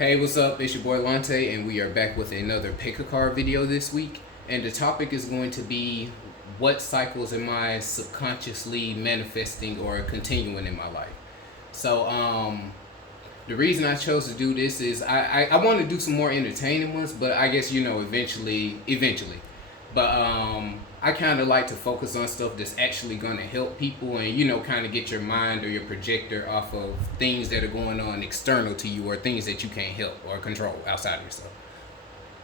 Hey, what's up? It's your boy Lante, and we are back with another pick a card video this week. And the topic is going to be what cycles am I subconsciously manifesting or continuing in my life. So, the reason I chose to do this is I want to do some more entertaining ones, but I guess eventually. But I kind of like to focus on stuff that's actually going to help people and kind of get your mind or your projector off of things that are going on external to you or things that you can't help or control outside of yourself.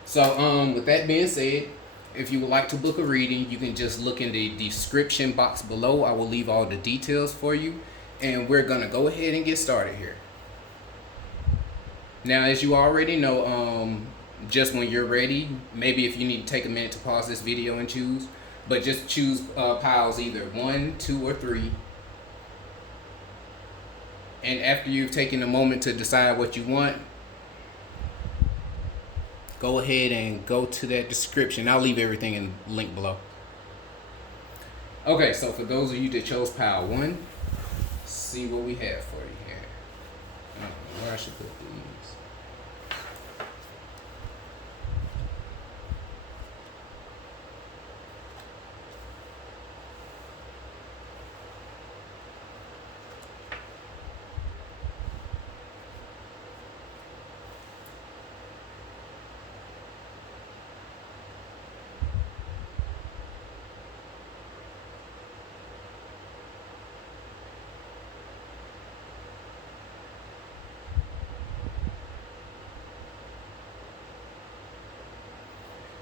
So, with that being said, if you would like to book a reading, you can just look in the description box below. I will leave all the details for you, and we're gonna go ahead and get started here. Now, as you already know, just when you're ready, maybe if you need to take a minute to pause this video and choose, but just choose piles either 1, 2, or 3. And after you've taken a moment to decide what you want, go ahead and go to that description. I'll leave everything in link below. Okay, so for those of you that chose pile 1, see what we have for you here. I don't know where I should put these.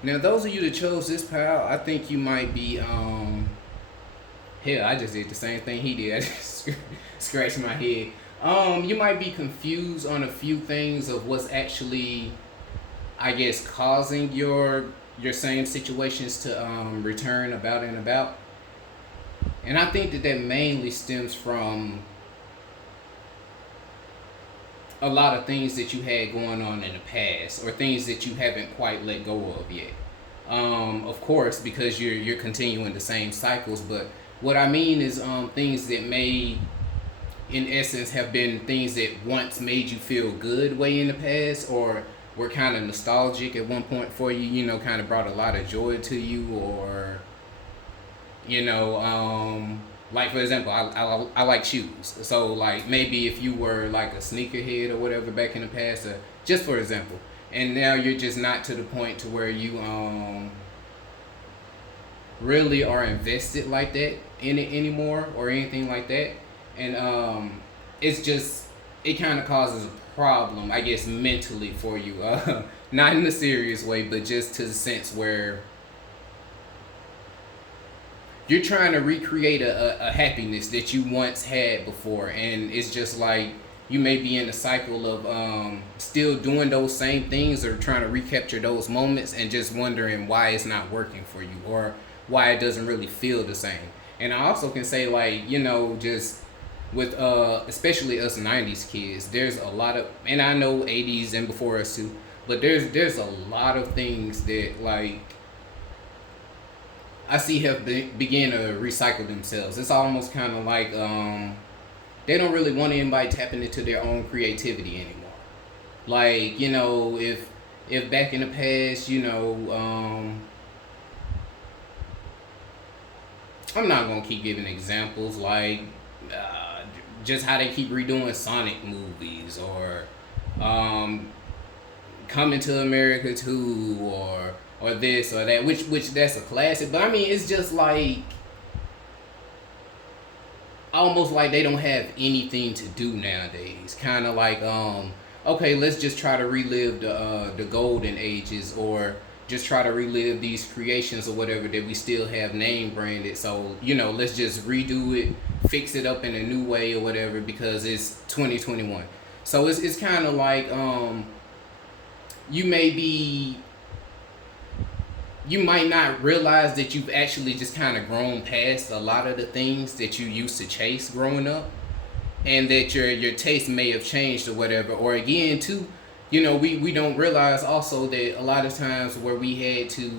Now, those of you that chose this pile, I think you might be, hell, I just did the same thing he did. I just scratched my head. You might be confused on a few things of what's actually, I guess, causing your same situations to return about and about. And I think that mainly stems from a lot of things that you had going on in the past or things that you haven't quite let go of yet. Of course, because you're continuing the same cycles, but what I mean is things that may in essence have been things that once made you feel good way in the past or were kind of nostalgic at one point for you, kind of brought a lot of joy to you, or like for example, I like shoes. So like maybe if you were like a sneakerhead or whatever back in the past, just for example, and now you're just not to the point to where you really are invested like that in it anymore or anything like that, and it kind of causes a problem, I guess, mentally for you, not in a serious way, but just to the sense where you're trying to recreate a happiness that you once had before, and it's just like you may be in a cycle of still doing those same things or trying to recapture those moments and just wondering why it's not working for you or why it doesn't really feel the same. And I also can say, like, just with especially us 90s kids, there's a lot of, and I know 80s and before us too, but there's a lot of things that, like, I see have began to recycle themselves. It's almost kind of like they don't really want anybody tapping into their own creativity anymore. Like, if back in the past, I'm not gonna keep giving examples like just how they keep redoing Sonic movies or Coming to America 2 or this or that, which that's a classic. But I mean, it's just like almost like they don't have anything to do nowadays. Kind of like okay, let's just try to relive the golden ages, or just try to relive these creations or whatever that we still have name branded. So let's just redo it, fix it up in a new way or whatever because it's 2021. So it's kind of like you might not realize that you've actually just kind of grown past a lot of the things that you used to chase growing up, and that your taste may have changed or whatever. Or again, too, we don't realize also that a lot of times where we had to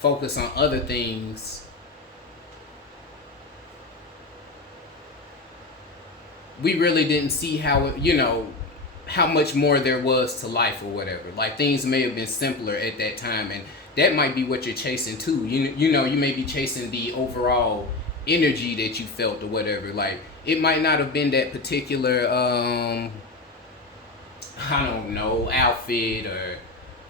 focus on other things, we really didn't see how how much more there was to life or whatever. Like things may have been simpler at that time, and that might be what you're chasing too. You may be chasing the overall energy that you felt or whatever. Like it might not have been that particular I don't know, outfit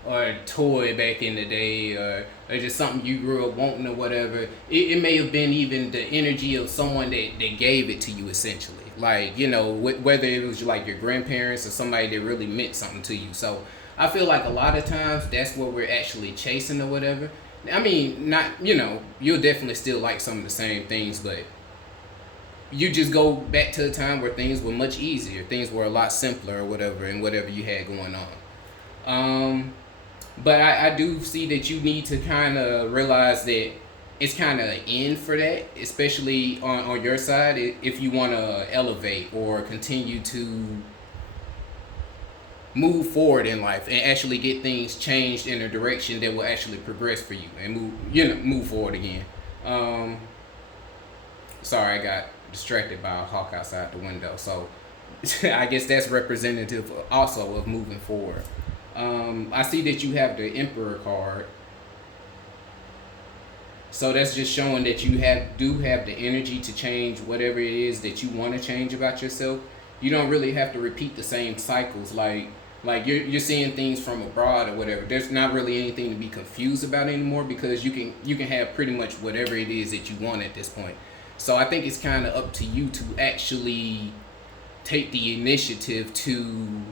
or toy back in the day, or just something you grew up wanting or whatever. It may have been even the energy of someone that gave it to you essentially. Like, whether it was like your grandparents or somebody that really meant something to you. So I feel like a lot of times that's what we're actually chasing or whatever. I mean, not, you'll definitely still like some of the same things, but you just go back to a time where things were much easier. Things were a lot simpler or whatever, and whatever you had going on. But I do see that you need to kind of realize that it's kind of an end for that, especially on your side, if you want to elevate or continue to move forward in life and actually get things changed in a direction that will actually progress for you and move forward again. Sorry, I got distracted by a hawk outside the window. So I guess that's representative also of moving forward. I see that you have the Emperor card. So that's just showing that you do have the energy to change whatever it is that you want to change about yourself. You don't really have to repeat the same cycles. Like you're seeing things from abroad or whatever. There's not really anything to be confused about anymore, because you can have pretty much whatever it is that you want at this point. So I think it's kind of up to you to actually take the initiative to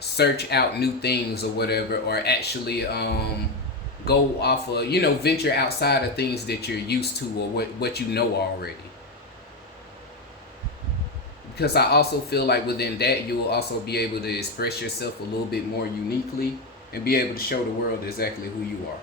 search out new things or whatever, or actually go off of, venture outside of things that you're used to or what you know already. Because I also feel like within that, you will also be able to express yourself a little bit more uniquely and be able to show the world exactly who you are.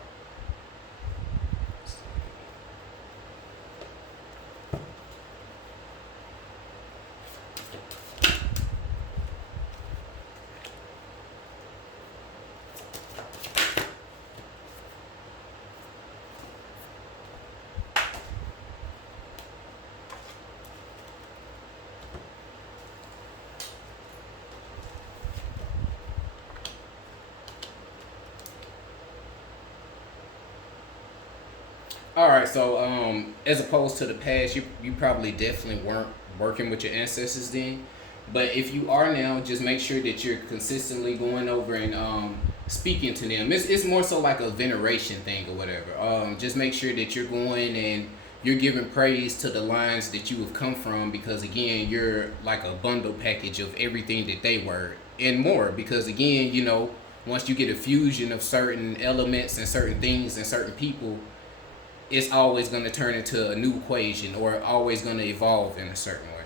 All right, so as opposed to the past, you probably definitely weren't working with your ancestors then, but if you are now, just make sure that you're consistently going over and speaking to them. It's more so like a veneration thing or whatever. Just make sure that you're going and you're giving praise to the lines that you have come from, because again, you're like a bundle package of everything that they were and more. Because again, once you get a fusion of certain elements and certain things and certain people, it's always going to turn into a new equation, or always going to evolve in a certain way.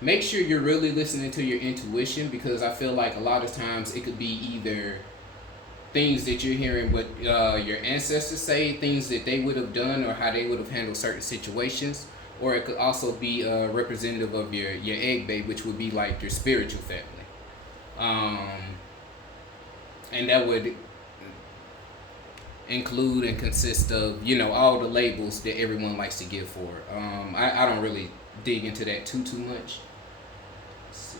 Make sure you're really listening to your intuition, because I feel like a lot of times it could be either things that you're hearing what your ancestors say, things that they would have done or how they would have handled certain situations, or it could also be representative of your egg bait, which would be like your spiritual family. And that would include and consist of all the labels that everyone likes to give for it. I don't really dig into that too much. Let's see.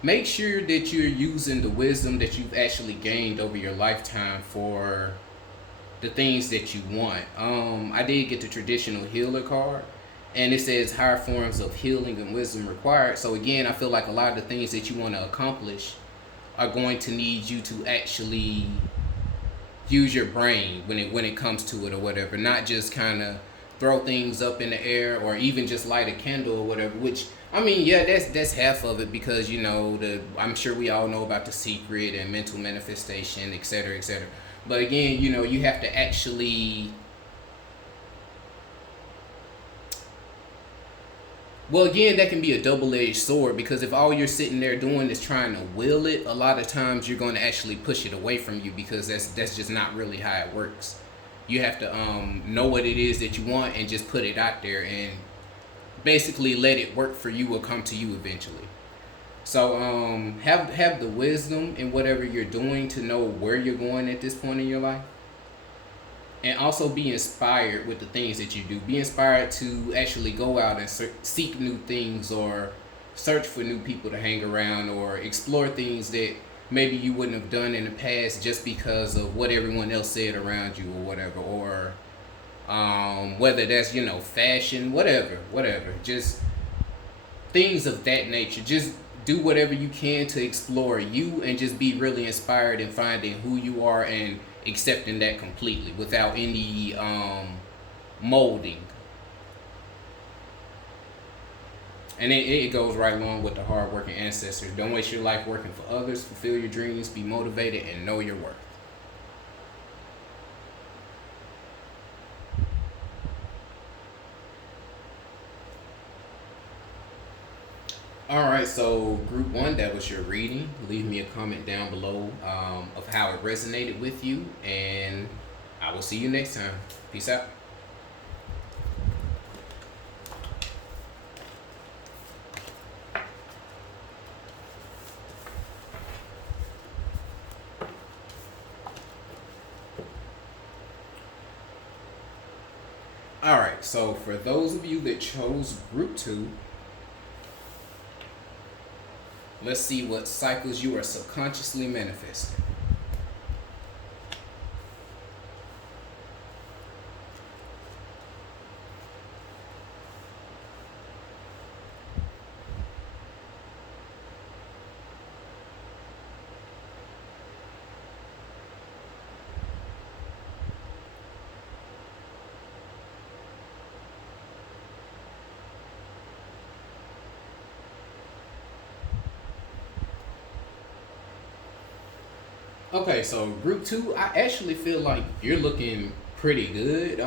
Make sure that you're using the wisdom that you've actually gained over your lifetime for the things that you want. I did get the traditional healer card, and it says higher forms of healing and wisdom required. So again, I feel like a lot of the things that you want to accomplish are going to need you to actually use your brain when it comes to it or whatever, not just kind of throw things up in the air or even just light a candle or whatever. Which, I mean, yeah, that's half of it, because I'm sure we all know about The Secret and mental manifestation, etc., etc. But again, you have to actually. Well, again, that can be a double-edged sword, because if all you're sitting there doing is trying to will it, a lot of times you're going to actually push it away from you, because that's just not really how it works. You have to know what it is that you want and just put it out there and basically let it work for you or come to you eventually. So have the wisdom in whatever you're doing to know where you're going at this point in your life. And also be inspired with the things that you do. Be inspired to actually go out and seek new things, or search for new people to hang around, or explore things that maybe you wouldn't have done in the past just because of what everyone else said around you or whatever. Or whether that's, fashion, whatever. Just things of that nature. Just do whatever you can to explore you, and just be really inspired in finding who you are and accepting that completely without any molding. And it goes right along with the hardworking ancestors. Don't waste your life working for others. Fulfill your dreams. Be motivated and know your worth. All right, so group one, that was your reading. Leave me a comment down below of how it resonated with you, and I will see you next time. Peace out. All right, so for those of you that chose group two, let's see what cycles you are subconsciously manifesting. Okay, so group two, I actually feel like you're looking pretty good.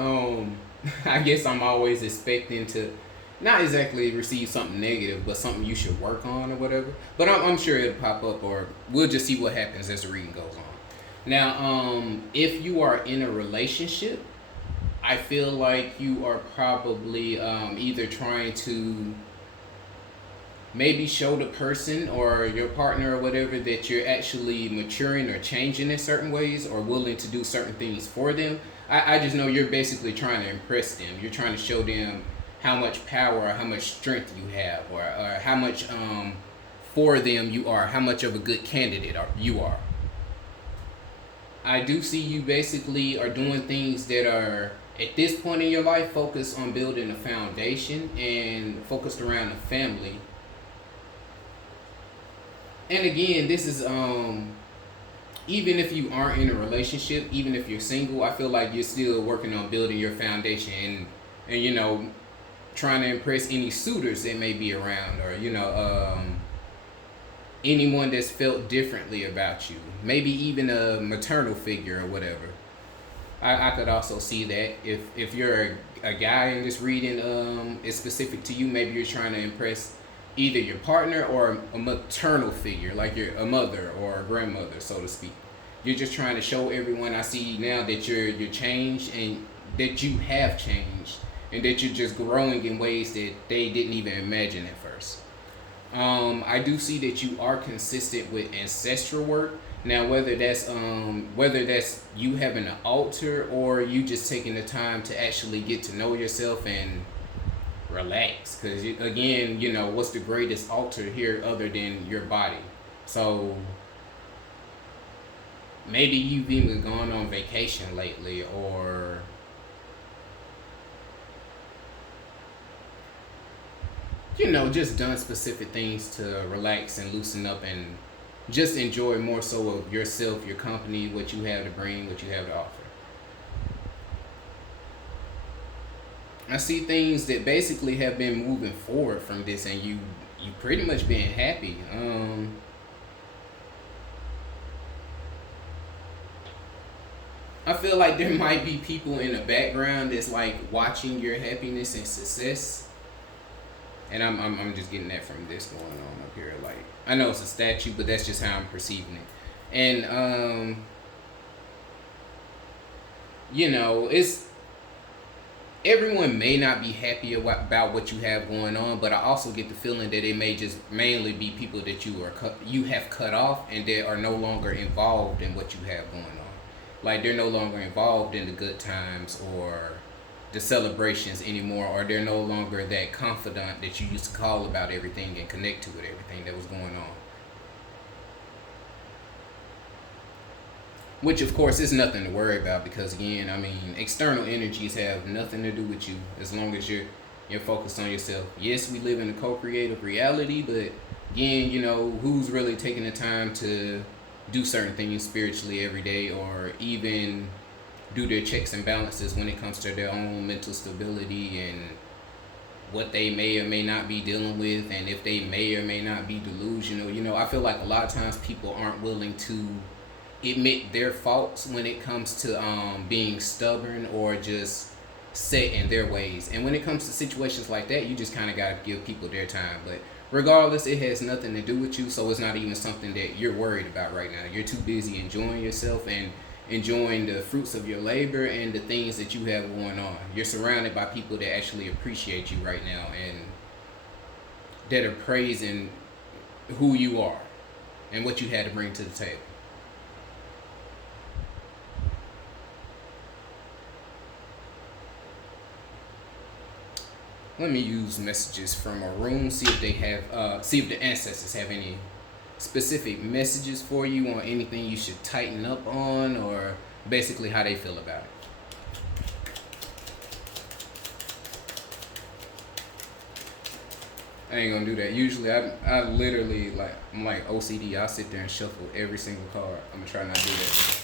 I guess I'm always expecting to not exactly receive something negative, but something you should work on or whatever. But I'm sure it'll pop up, or we'll just see what happens as the reading goes on. Now, if you are in a relationship, I feel like you are probably either trying to maybe show the person or your partner or whatever that you're actually maturing or changing in certain ways, or willing to do certain things for them. I just know you're basically trying to impress them. You're trying to show them how much power or how much strength you have, or how much for them you are, how much of a good candidate you are. I do see you basically are doing things that are, at this point in your life, focused on building a foundation and focused around the family. And again, this is even if you aren't in a relationship, even if you're single, I feel like you're still working on building your foundation, and trying to impress any suitors that may be around, or anyone that's felt differently about you, maybe even a maternal figure or whatever. I could also see that if you're a guy in this reading is specific to you, maybe you're trying to impress either your partner or a maternal figure, like a mother or a grandmother, so to speak. You're just trying to show everyone, I see now, that you're changed, and that you have changed, and that you're just growing in ways that they didn't even imagine at first. I do see that you are consistent with ancestral work. Now, whether that's you having an altar, or you just taking the time to actually get to know yourself and relax, because again, what's the greatest altar here other than your body? So maybe you've even gone on vacation lately, or just done specific things to relax and loosen up, and just enjoy more so of yourself, your company, what you have to bring, what you have to offer. I see things that basically have been moving forward from this, and you pretty much been happy. I feel like there might be people in the background that's like watching your happiness and success, and I'm just getting that from this going on up here. Like, I know it's a statue, but that's just how I'm perceiving it. And it's, everyone may not be happy about what you have going on, but I also get the feeling that it may just mainly be people that you have cut off, and that are no longer involved in what you have going on. Like they're no longer involved in the good times or the celebrations anymore, or they're no longer that confidant that you used to call about everything and connect to with everything that was going on. Which of course is nothing to worry about because again, I mean, external energies have nothing to do with you as long as you're focused on yourself. Yes, we live in a co-creative reality, but again, who's really taking the time to do certain things spiritually every day or even do their checks and balances when it comes to their own mental stability and what they may or may not be dealing with and if they may or may not be delusional. I feel like a lot of times people aren't willing to admit their faults when it comes to being stubborn or just set in their ways. And when it comes to situations like that, you just kind of got to give people their time. But regardless, it has nothing to do with you, so it's not even something that you're worried about right now. You're too busy enjoying yourself and enjoying the fruits of your labor and the things that you have going on. You're surrounded by people that actually appreciate you right now and that are praising who you are and what you had to bring to the table. Let me use messages from a room, see if the ancestors have any specific messages for you on anything you should tighten up on or basically how they feel about it. I ain't gonna do that. Usually I literally I'm like OCD. I'll sit there and shuffle every single card. I'm gonna try not to do that.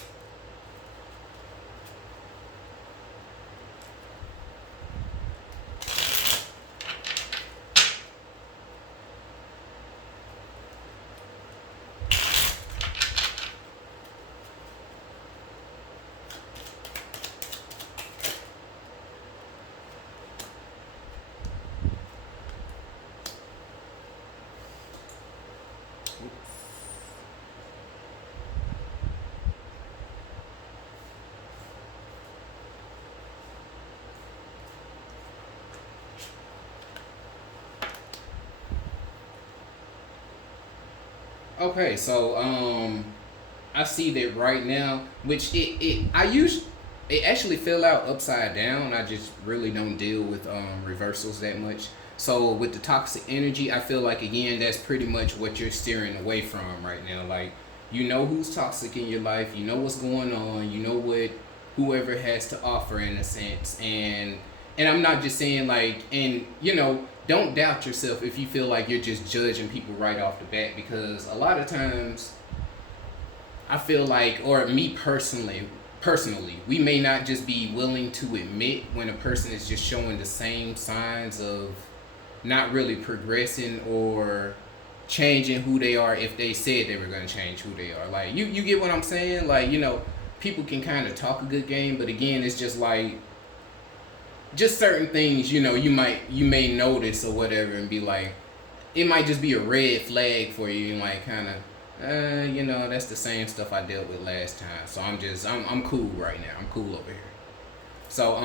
Okay, so I see that right now, which it actually fell out upside down. I just really don't deal with reversals that much. So with the toxic energy, I feel like again that's pretty much what you're steering away from right now. Like who's toxic in your life, you know what's going on, you know what whoever has to offer in a sense, and I'm not just saying like, and don't doubt yourself if you feel like you're just judging people right off the bat, because a lot of times I feel like, or me personally, we may not just be willing to admit when a person is just showing the same signs of not really progressing or changing who they are if they said they were going to change who they are. Like you get what I'm saying? Like, people can kind of talk a good game, but again, it's just like just certain things, you may notice or whatever and be like, it might just be a red flag for you and like kind of that's the same stuff I dealt with last time. So I'm cool right now. I'm cool over here. So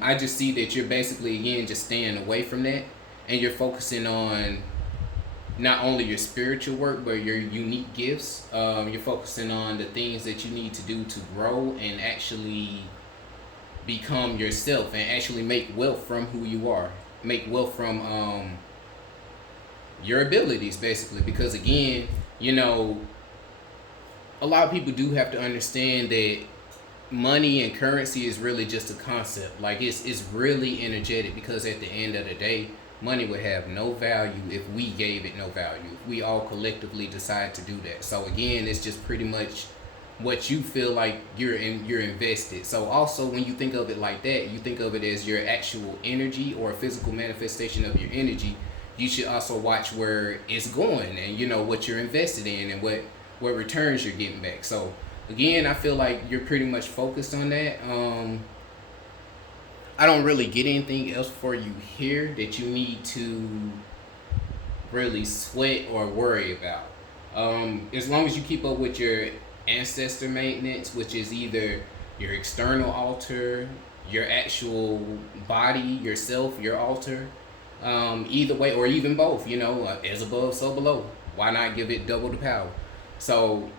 I just see that you're basically again just staying away from that and you're focusing on not only your spiritual work but your unique gifts. You're focusing on the things that you need to do to grow and actually become yourself and actually make wealth from who you are. Make wealth from your abilities basically, because again, a lot of people do have to understand that money and currency is really just a concept. Like it's really energetic, because at the end of the day, money would have no value if we gave it no value. If we all collectively decide to do that. So again, it's just pretty much what you feel like you're invested. So also when you think of it like that, you think of it as your actual energy or a physical manifestation of your energy. You should also watch where it's going and what you're invested in and what returns you're getting back. So again, I feel like you're pretty much focused on that. I don't really get anything else for you here that you need to really sweat or worry about. As long as you keep up with your ancestor maintenance, which is either your external altar, your actual body, yourself, your altar, either way, or even both, as above, so below. Why not give it double the power? So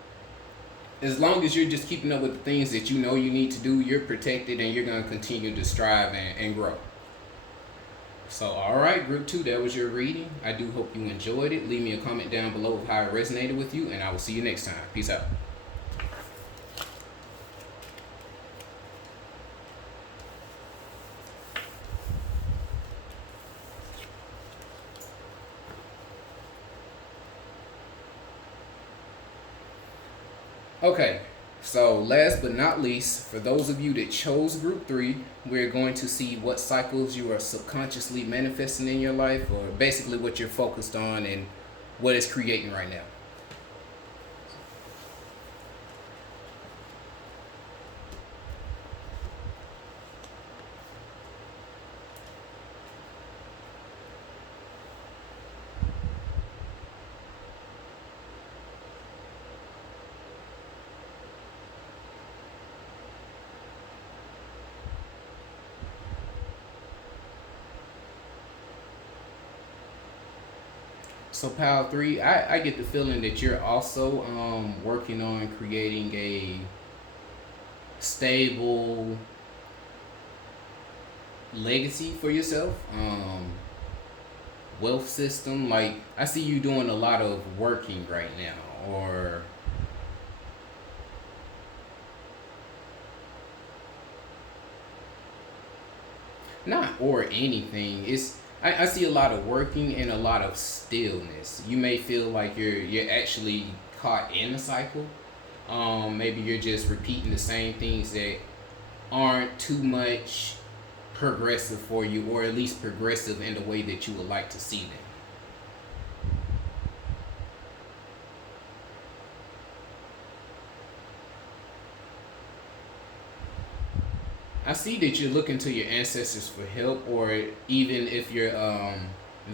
as long as you're just keeping up with the things that you know you need to do, you're protected and you're going to continue to strive and grow. So, all right, group 2, that was your reading. I do hope you enjoyed it. Leave me a comment down below of how it resonated with you, and I will see you next time. Peace out. Okay, so last but not least, for those of you that chose group 3, we're going to see what cycles you are subconsciously manifesting in your life, or basically what you're focused on and what it's creating right now. So pile 3, I get the feeling that you're also working on creating a stable legacy for yourself, wealth system. Like, I see you doing a lot of working right now, or not or anything. I see a lot of working and a lot of stillness. You may feel like you're actually caught in a cycle. Maybe you're just repeating the same things that aren't too much progressive for you, or at least progressive in the way that you would like to see them. I see that you're looking to your ancestors for help, or even if you're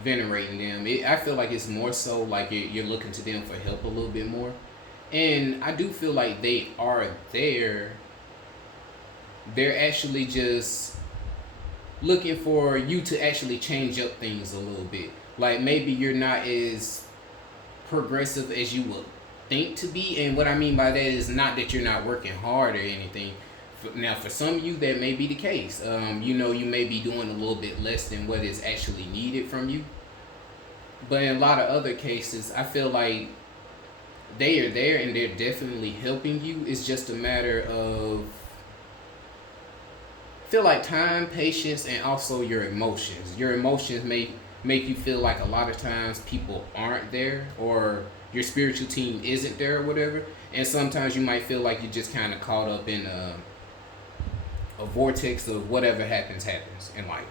venerating them. I feel like it's more so like you're looking to them for help a little bit more. And I do feel like they are there. They're actually just looking for you to actually change up things a little bit. Like, maybe you're not as progressive as you would think to be. And what I mean by that is not that you're not working hard or anything. Now, for some of you, that may be the case. You may be doing a little bit less than what is actually needed from you. But in a lot of other cases, I feel like they are there and they're definitely helping you. It's just a matter of, feel like, time, patience, and also your emotions. Your emotions may make you feel like a lot of times people aren't there, or your spiritual team isn't there, or whatever. And sometimes you might feel like you're just kind of caught up in a vortex of whatever happens in life.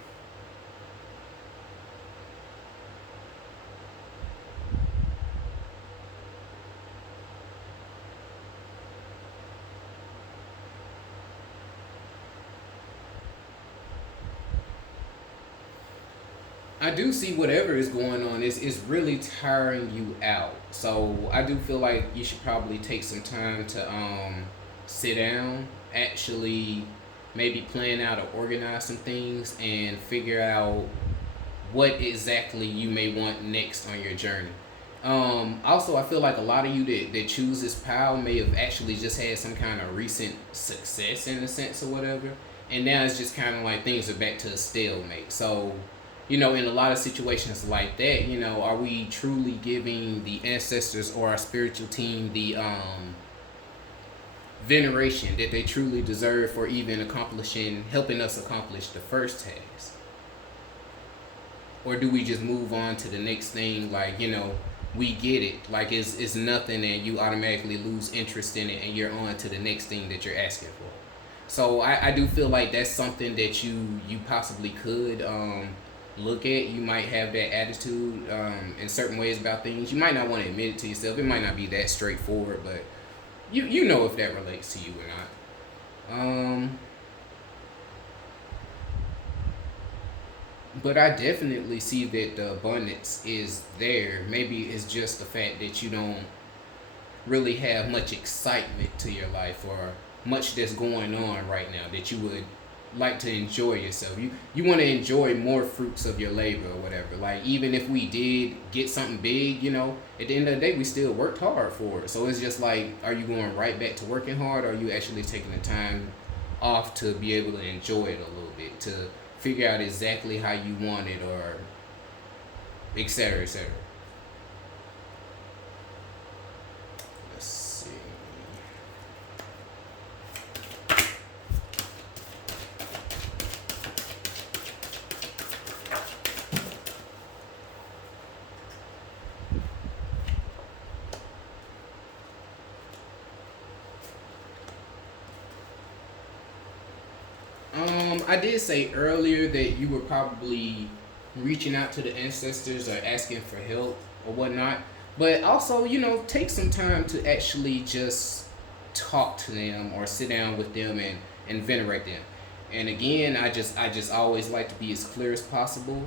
I do see whatever is going on is really tiring you out. So I do feel like you should probably take some time to sit down, actually maybe plan out or organize some things, and figure out what exactly you may want next on your journey. Also, I feel like a lot of you that choose this pile may have actually just had some kind of recent success in a sense or whatever, and now it's just kind of like things are back to a stalemate. So, in a lot of situations like that, are we truly giving the ancestors or our spiritual team the veneration that they truly deserve for even helping us accomplish the first task? Or do we just move on to the next thing, like, we get it, like it's nothing, and you automatically lose interest in it and you're on to the next thing that you're asking for? So I do feel like that's something that you possibly could look at. You might have that attitude in certain ways about things. You might not want to admit it to yourself. It might not be that straightforward, but you know if that relates to you or not. But I definitely see that the abundance is there. Maybe it's just the fact that you don't really have much excitement to your life, or much that's going on right now that you would like to enjoy yourself. You want to enjoy more fruits of your labor or whatever. Like even if we did get something big, at the end of the day we still worked hard for it. So it's just like, are you going right back to working hard, or are you actually taking the time off to be able to enjoy it a little bit, to figure out exactly how you want it, or etc. etc. Let's see. I did say earlier that you were probably reaching out to the ancestors or asking for help or whatnot, but also, take some time to actually just talk to them or sit down with them and venerate them. And again, I just always like to be as clear as possible,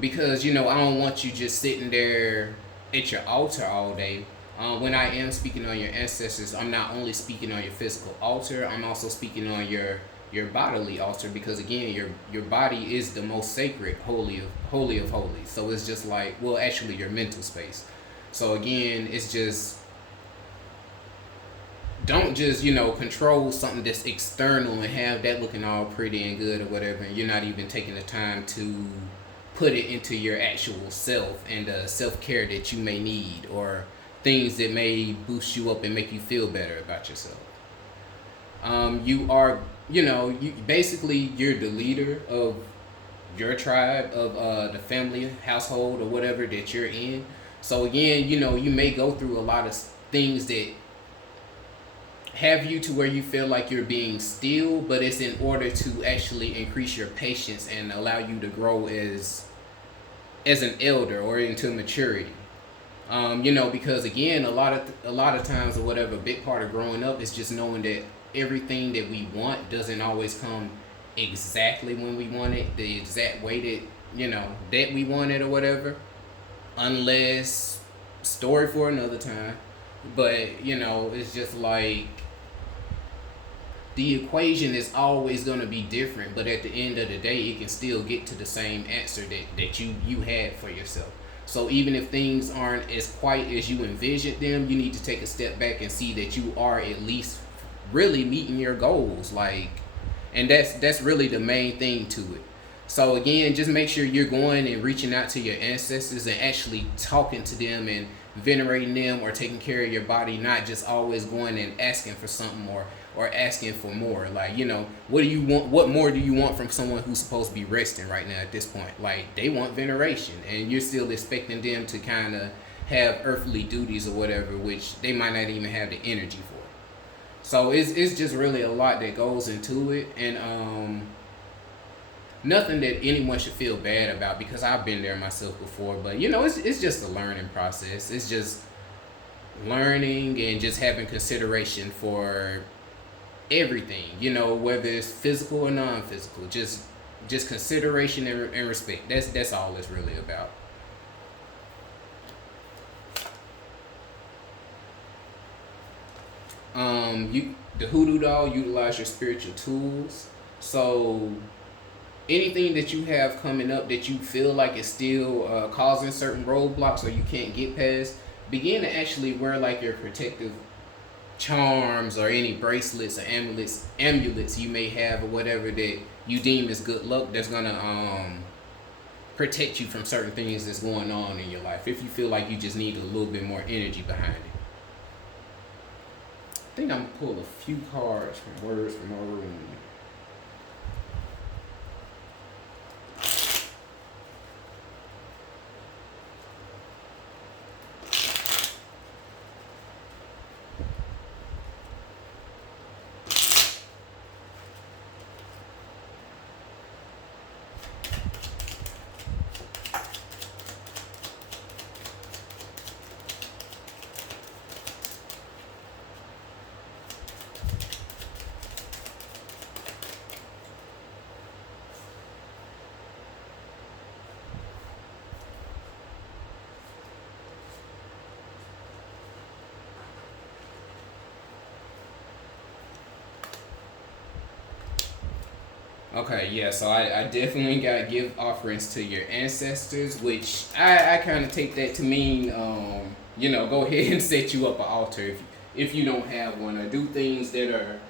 because I don't want you just sitting there at your altar all day. When I am speaking on your ancestors, I'm not only speaking on your physical altar, I'm also speaking on your bodily altar, because again, your body is the most sacred, holy of holies. So it's just like, well, actually your mental space. So again, it's just, don't just control something that's external and have that looking all pretty and good or whatever, and you're not even taking the time to put it into your actual self and the self-care that you may need, or things that may boost you up and make you feel better about yourself. You are, you basically, you're the leader of your tribe, of the family, household, or whatever that you're in. So again, you may go through a lot of things that have you to where you feel like you're being still, but it's in order to actually increase your patience and allow you to grow as an elder or into maturity. Because again, a lot of times or whatever, a big part of growing up is just knowing that everything that we want doesn't always come exactly when we want it, the exact way that we want it or whatever, unless, story for another time. But it's just like, the equation is always going to be different, but at the end of the day, it can still get to the same answer that you had for yourself. So even if things aren't as quite as you envisioned them, you need to take a step back and see that you are at least really meeting your goals. Like, and that's really the main thing to it. So again, just make sure you're going and reaching out to your ancestors and actually talking to them and venerating them, or taking care of your body, not just always going and asking for something, or asking for more. Like, what do you want? What more do you want from someone who's supposed to be resting right now at this point? Like, they want veneration, and you're still expecting them to kind of have earthly duties or whatever, which they might not even have the energy for. So it's just really a lot that goes into it, and nothing that anyone should feel bad about, because I've been there myself before. But it's just a learning process. It's just learning and just having consideration for everything, whether it's physical or non-physical. Just consideration and respect. That's all it's really about. The hoodoo doll utilize your spiritual tools. So anything that you have coming up that you feel like is still causing certain roadblocks or you can't get past, begin to actually wear like your protective charms or any bracelets or amulets you may have, or whatever that you deem as good luck, that's gonna protect you from certain things that's going on in your life, if you feel like you just need a little bit more energy behind it. I think I'm gonna pull a few cards from Words from Our Room. Okay, yeah, so I definitely got to give offerings to your ancestors, which I kind of take that to mean, go ahead and set you up an altar if you don't have one, or do things that are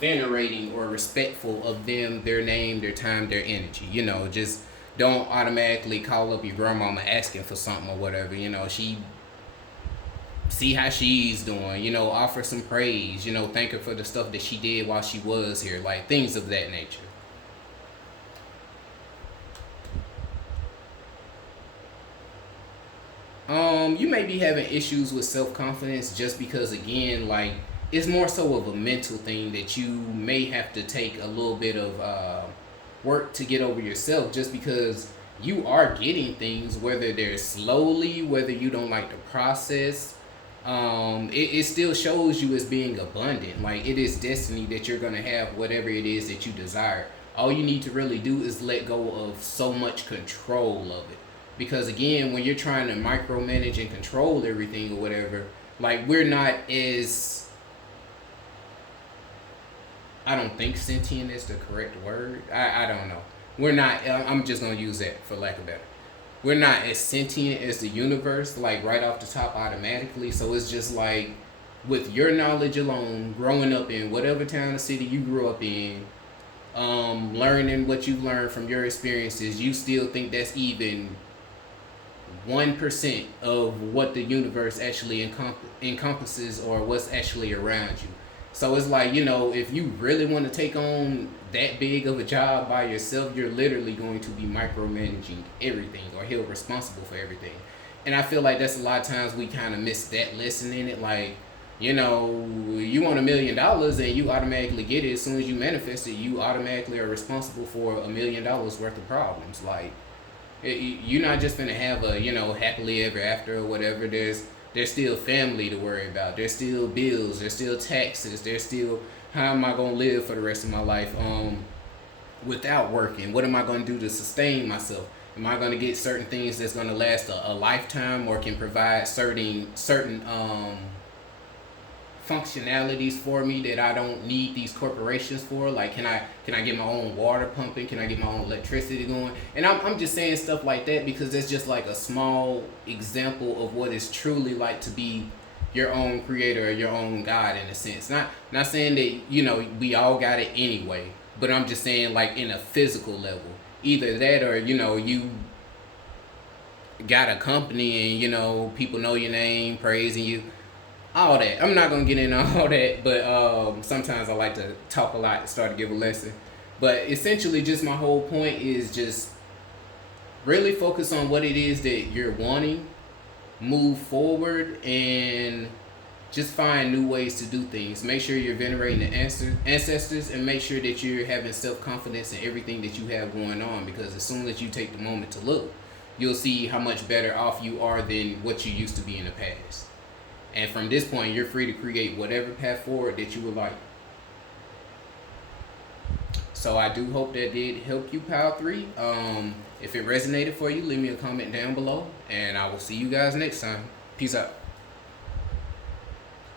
venerating or respectful of them, their name, their time, their energy. Just don't automatically call up your grandmama asking for something or whatever. She see how she's doing. Offer some praise. Thank her for the stuff that she did while she was here, like things of that nature. You may be having issues with self confidence just because, again, like it's more so of a mental thing that you may have to take a little bit of work to get over yourself, just because you are getting things, whether they're slowly, whether you don't like the process. It still shows you as being abundant. Like it is destiny that you're gonna have whatever it is that you desire. All you need to really do is let go of so much control of it. Because again, when you're trying to micromanage and control everything or whatever, like we're not as, I don't think sentient is the correct word. I don't know. We're not. I'm just gonna use that for lack of better. We're not as sentient as the universe, like right off the top automatically. So it's just like with your knowledge alone, growing up in whatever town or city you grew up in, learning what you've learned from your experiences, you still think that's even 1% of what the universe actually encompasses, or what's actually around you. So it's like, if you really want to take on that big of a job by yourself, you're literally going to be micromanaging everything or held responsible for everything. And I feel like that's a lot of times we kind of miss that lesson in it. Like, you want $1 million and you automatically get it. As soon as you manifest it, you automatically are responsible for $1 million worth of problems. Like, you're not just gonna have a happily ever after or whatever. There's still family to worry about. There's still bills. There's still taxes. There's still, how am I gonna live for the rest of my life without working? What am I gonna do to sustain myself? Am I gonna get certain things that's gonna last a lifetime, or can provide certain functionalities for me that I don't need these corporations for? Like, can I get my own water pumping? Can I get my own electricity going? And I'm just saying stuff like that because it's just like a small example of what it's truly like to be your own creator or your own God, in a sense. Not saying that we all got it anyway, but I'm just saying, like, in a physical level, either that or you got a company and people know your name, praising you, all that. I'm not gonna get into all that, but sometimes I like to talk a lot to start to give a lesson. But essentially, just my whole point is just really focus on what it is that you're wanting, move forward, and just find new ways to do things. Make sure you're venerating the ancestors, and make sure that you're having self-confidence in everything that you have going on, because as soon as you take the moment to look, you'll see how much better off you are than what you used to be in the past. And from this point, you're free to create whatever path forward that you would like. So I do hope that did help you, Pile 3. If it resonated for you, leave me a comment down below. And I will see you guys next time. Peace out.